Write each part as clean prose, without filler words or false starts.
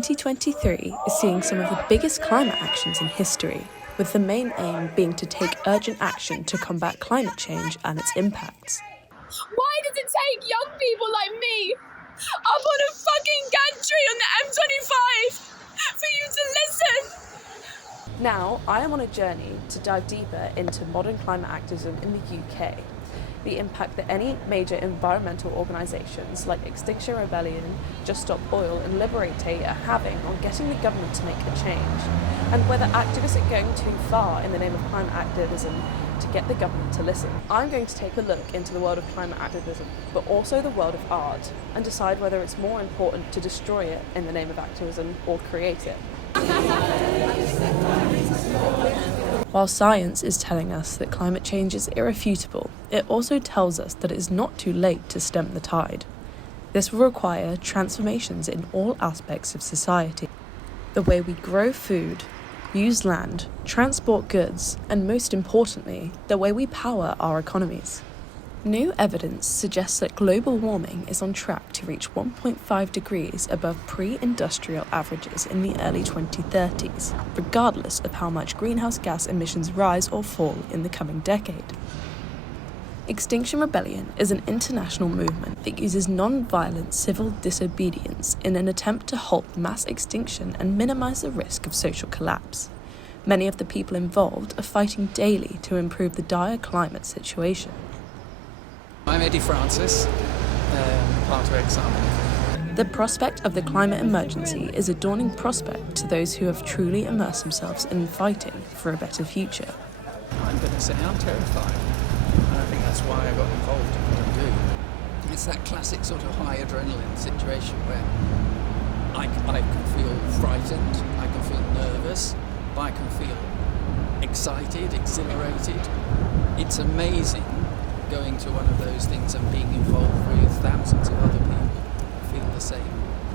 2023 is seeing some of the biggest climate actions in history, with the main aim being to take urgent action to combat climate change and its impacts. Why does it take young people like me up on a fucking gantry on the M25 for you to listen? Now, I am on a journey to dive deeper into modern climate activism in the UK, the impact that any major environmental organisations like Extinction Rebellion, Just Stop Oil and Liberate are having on getting the government to make a change, and whether activists are going too far in the name of climate activism to get the government to listen. I'm going to take a look into the world of climate activism, but also the world of art, and decide whether it's more important to destroy it in the name of activism or create it. While science is telling us that climate change is irrefutable, it also tells us that it is not too late to stem the tide. This will require transformations in all aspects of society. The way we grow food, use land, transport goods, and most importantly, the way we power our economies. New evidence suggests that global warming is on track to reach 1.5 degrees above pre-industrial averages in the early 2030s, regardless of how much greenhouse gas emissions rise or fall in the coming decade. Extinction Rebellion is an international movement that uses non-violent civil disobedience in an attempt to halt mass extinction and minimize the risk of social collapse. Many of the people involved are fighting daily to improve the dire climate situation. I'm Eddie Francis, part of Exam. The prospect of the climate emergency is a dawning prospect to those who have truly immersed themselves in fighting for a better future. I'm going to say I'm terrified, and I think that's why I got involved in what I do. It's that classic sort of high adrenaline situation where I can feel frightened, I can feel nervous, but I can feel excited, exhilarated. It's amazing going to one of those things and being involved with thousands of other people who feel the same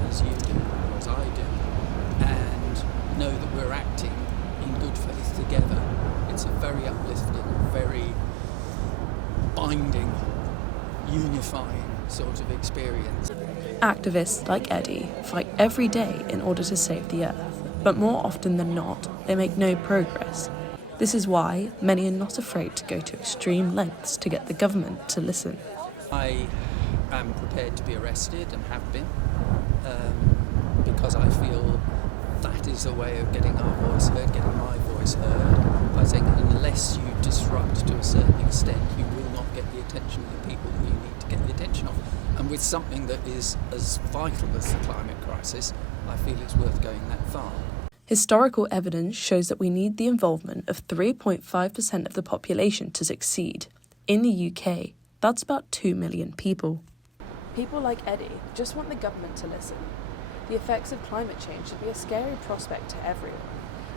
as you do, as I do, and know that we're acting in good faith together. It's a very uplifting, very binding, unifying sort of experience. Activists like Eddie fight every day in order to save the earth, but more often than not, they make no progress. This is why many are not afraid to go to extreme lengths to get the government to listen. I am prepared to be arrested and have been, because I feel that is a way of getting our voice heard, getting my voice heard, by saying unless you disrupt to a certain extent, you will not get the attention of the people that you need to get the attention of. And with something that is as vital as the climate crisis, I feel it's worth going that far. Historical evidence shows that we need the involvement of 3.5% of the population to succeed. In the UK, that's about 2 million people. People like Eddie just want the government to listen. The effects of climate change should be a scary prospect to everyone,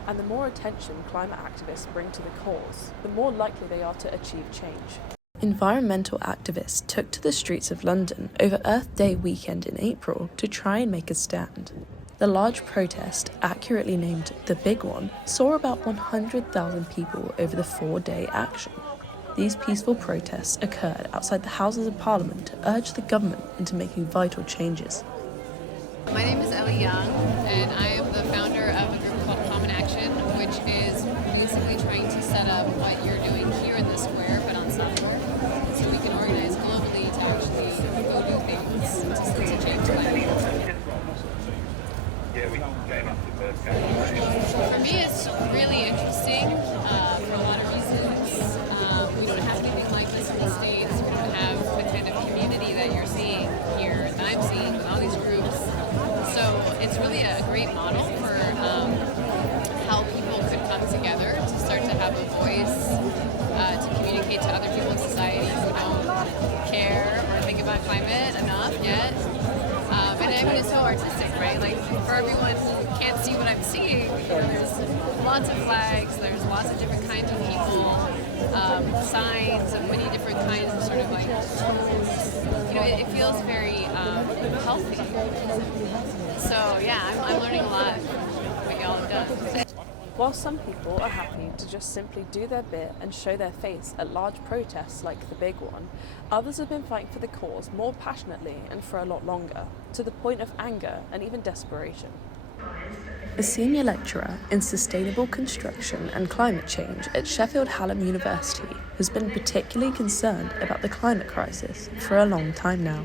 and the more attention climate activists bring to the cause, the more likely they are to achieve change. Environmental activists took to the streets of London over Earth Day weekend in April to try and make a stand. The large protest, accurately named the Big One, saw about 100,000 people over the 4-day action. These peaceful protests occurred outside the Houses of Parliament to urge the government into making vital changes. My name is Ellie Young, and I am the founder of a group called Common Action, which is basically trying to set up what you're doing here in the square, but on software, so we can organize globally to actually go do things to change climate. For me, it's really interesting for a lot of reasons. We don't have anything like this in the States. We don't have the kind of community that you're seeing here, that I'm seeing with all these groups. So it's really a great model for how people could come together to start to have a voice, to communicate to other people in society who don't care or think about climate enough yet. And I mean, it's so artistic, right? Like, for everyone who can't see what I'm seeing, there's lots of flags, there's lots of different kinds of people, signs of many different kinds of sort of like, it feels very healthy. So yeah, I'm learning a lot from what y'all have done. While some people are happy to just simply do their bit and show their face at large protests like the big one, others have been fighting for the cause more passionately and for a lot longer, to the point of anger and even desperation. A senior lecturer in sustainable construction and climate change at Sheffield Hallam University has been particularly concerned about the climate crisis for a long time now.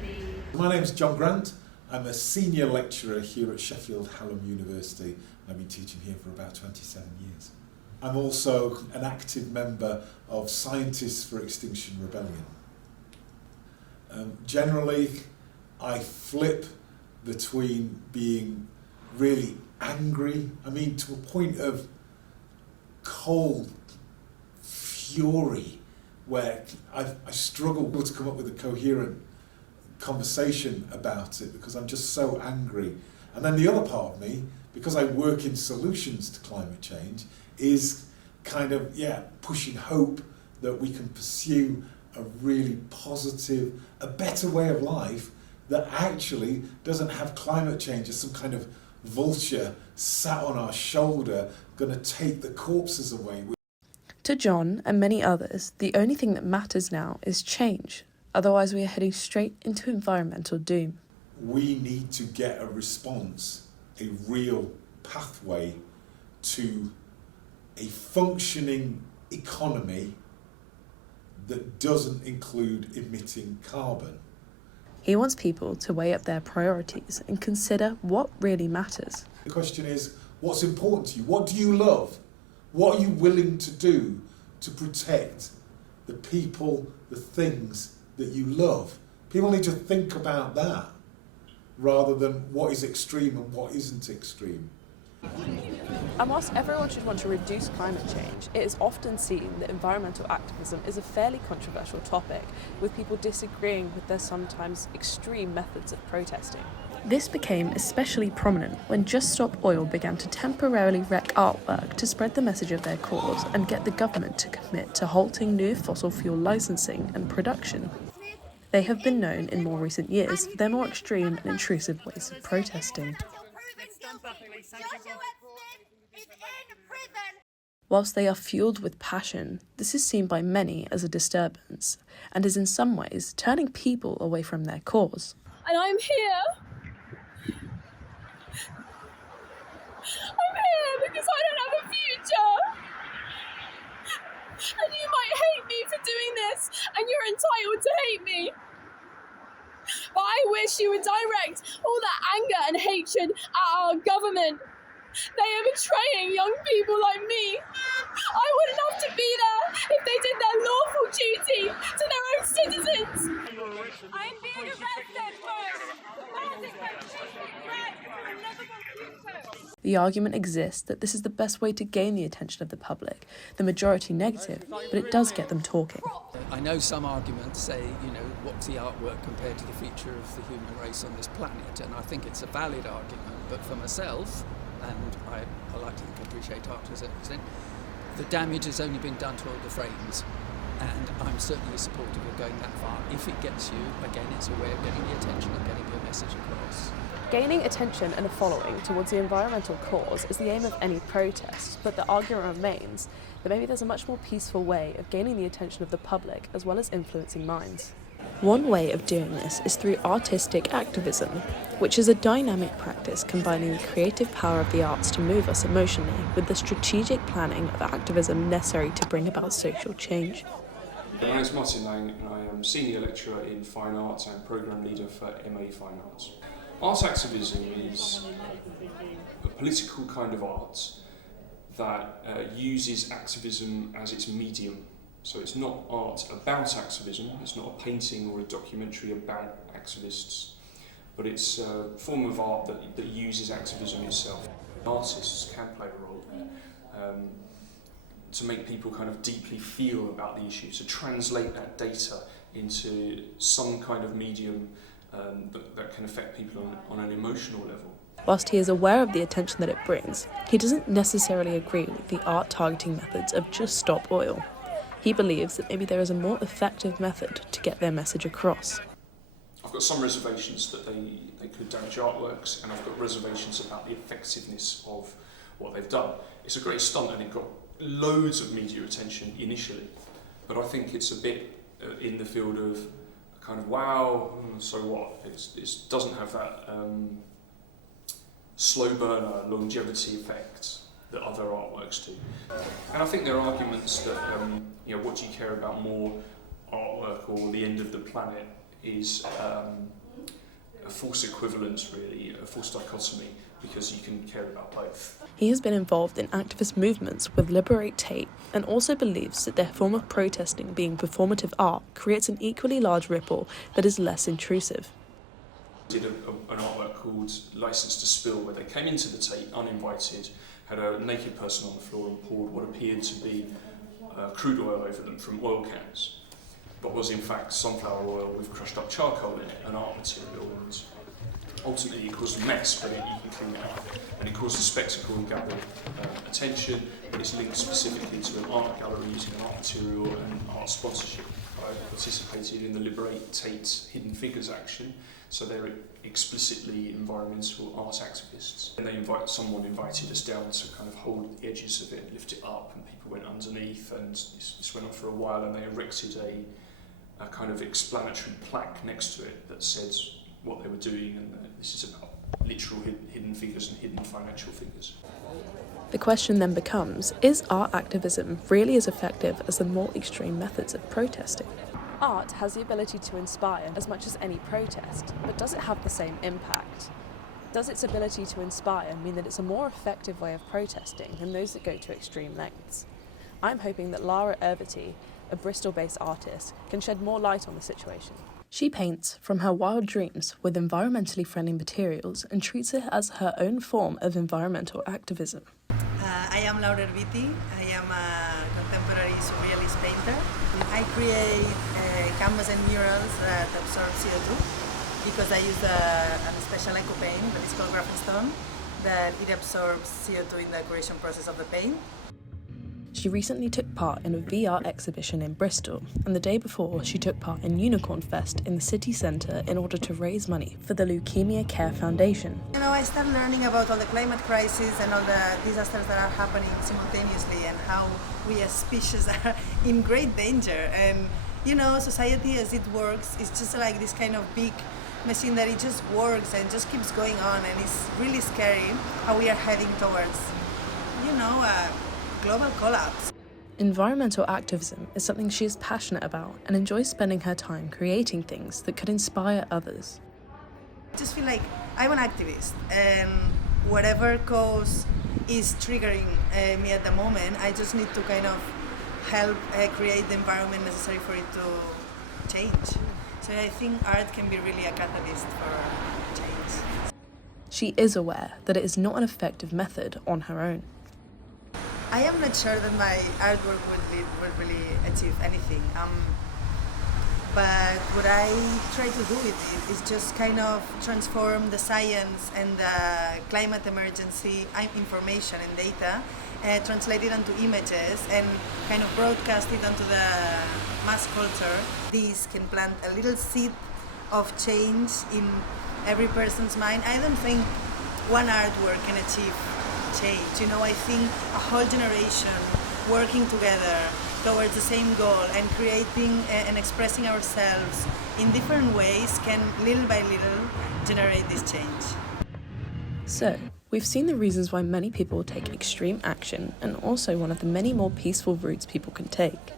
My name's John Grant. I'm a senior lecturer here at Sheffield Hallam University. I've been teaching here for about 27 years. I'm also an active member of Scientists for Extinction Rebellion. Generally, I flip between being really angry, to a point of cold fury, where I struggle to come up with a coherent conversation about it because I'm just so angry. And then the other part of me, because I work in solutions to climate change, is kind of, pushing hope that we can pursue a really positive, a better way of life that actually doesn't have climate change as some kind of vulture sat on our shoulder going to take the corpses away. To John and many others, the only thing that matters now is change. Otherwise, we are heading straight into environmental doom. We need to get a response, a real pathway to a functioning economy that doesn't include emitting carbon. He wants people to weigh up their priorities and consider what really matters. The question is, what's important to you? What do you love? What are you willing to do to protect the people, the things that you love? People need to think about that rather than what is extreme and what isn't extreme. And whilst everyone should want to reduce climate change, it is often seen that environmental activism is a fairly controversial topic, with people disagreeing with their sometimes extreme methods of protesting. This became especially prominent when Just Stop Oil began to temporarily wreck artwork to spread the message of their cause and get the government to commit to halting new fossil fuel licensing and production. They have been known in more recent years for their more extreme and intrusive ways of protesting. Whilst they are fueled with passion, this is seen by many as a disturbance and is in some ways turning people away from their cause. And I'm here. I'm here because I don't have a future. And you might hate me for doing this, and you're entitled to hate me. But I wish you would direct all that anger and hatred at our government. They are betraying young people like me. I wouldn't have to be there if they did their lawful duty to their own citizens. I'm being arrested for The argument exists that this is the best way to gain the attention of the public, the majority negative, but it does get them talking. I know some arguments say, what's the artwork compared to the future of the human race on this planet? And I think it's a valid argument, but for myself, and I like to think I appreciate art to a certain extent, the damage has only been done to older frames, and I'm certainly supportive of going that far. If it gets you, again, it's a way of getting the attention and getting your message across. Gaining attention and a following towards the environmental cause is the aim of any protest, but the argument remains that maybe there's a much more peaceful way of gaining the attention of the public as well as influencing minds. One way of doing this is through artistic activism, which is a dynamic practice combining the creative power of the arts to move us emotionally with the strategic planning of activism necessary to bring about social change. My name is Martin Lang and I am Senior Lecturer in Fine Arts and Programme Leader for MA Fine Arts. Art activism is a political kind of art that uses activism as its medium. So it's not art about activism, it's not a painting or a documentary about activists, but it's a form of art that uses activism itself. Artists can play a role there to make people kind of deeply feel about the issue, to translate that data into some kind of medium that can affect people on an emotional level. Whilst he is aware of the attention that it brings, he doesn't necessarily agree with the art targeting methods of Just Stop Oil. He believes that maybe there is a more effective method to get their message across. I've got some reservations that they could damage artworks, and I've got reservations about the effectiveness of what they've done. It's a great stunt and it got loads of media attention initially, but I think it's a bit in the field of kind of, wow, so what? It doesn't have that slow burner longevity effect that other artworks do. And I think there are arguments that, what do you care about more, artwork or the end of the planet, is a false equivalence, really, a false dichotomy, because you can care about both. He has been involved in activist movements with Liberate Tate and also believes that their form of protesting being performative art creates an equally large ripple that is less intrusive. Did an artwork called License to Spill, where they came into the Tate uninvited, had a naked person on the floor and poured what appeared to be crude oil over them from oil cans, but was in fact sunflower oil with crushed up charcoal in it, an art material, and ultimately it caused a mess, but you can clean it up, and it caused a spectacle and gathered attention, but it's linked specifically to an art gallery using an art material and art sponsorship. I participated in the Liberate Tate Hidden Figures action, so they're explicitly environmental art activists. And someone invited us down to kind of hold the edges of it, lift it up, and people went underneath, and this went on for a while, and they erected a kind of explanatory plaque next to it that said what they were doing, and this is about literal hidden figures and hidden financial figures. The question then becomes, is art activism really as effective as the more extreme methods of protesting? Art has the ability to inspire as much as any protest, but does it have the same impact? Does its ability to inspire mean that it's a more effective way of protesting than those that go to extreme lengths? I'm hoping that Lara Erviti, a Bristol-based artist, can shed more light on the situation. She paints from her wild dreams with environmentally friendly materials and treats it as her own form of environmental activism. I am Laura Erviti. I am a contemporary surrealist painter. I create canvas and murals that absorb CO2 because I use a special eco paint that is called Graphenstone, that it absorbs CO2 in the curation process of the paint. She recently took part in a VR exhibition in Bristol, and the day before she took part in Unicorn Fest in the city centre in order to raise money for the Leukemia Care Foundation. I started learning about all the climate crisis and all the disasters that are happening simultaneously, and how we as species are in great danger. And society as it works is just like this kind of big machine that it just works and just keeps going on, and it's really scary how we are heading towards, a global collapse. Environmental activism is something she is passionate about and enjoys spending her time creating things that could inspire others. I just feel like I'm an activist, and whatever cause is triggering me at the moment, I just need to kind of help create the environment necessary for it to change. So I think art can be really a catalyst for change. She is aware that it is not an effective method on her own. I am not sure that my artwork would really achieve anything. But what I try to do with it is just kind of transform the science and the climate emergency information and data, translate it into images, and kind of broadcast it onto the mass culture. These can plant a little seed of change in every person's mind. I don't think one artwork can achieve change. I think a whole generation working together towards the same goal and creating and expressing ourselves in different ways can, little by little, generate this change. So, we've seen the reasons why many people take extreme action, and also one of the many more peaceful routes people can take.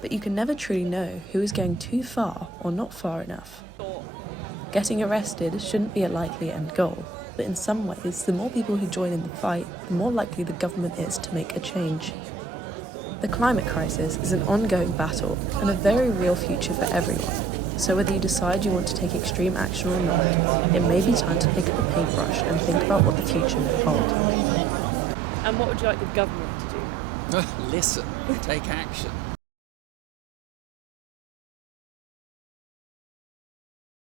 But you can never truly know who is going too far or not far enough. Getting arrested shouldn't be a likely end goal, but in some ways, the more people who join in the fight, the more likely the government is to make a change. The climate crisis is an ongoing battle and a very real future for everyone. So whether you decide you want to take extreme action or not, it may be time to pick up a paintbrush and think about what the future may hold. And what would you like the government to do? Listen, take action.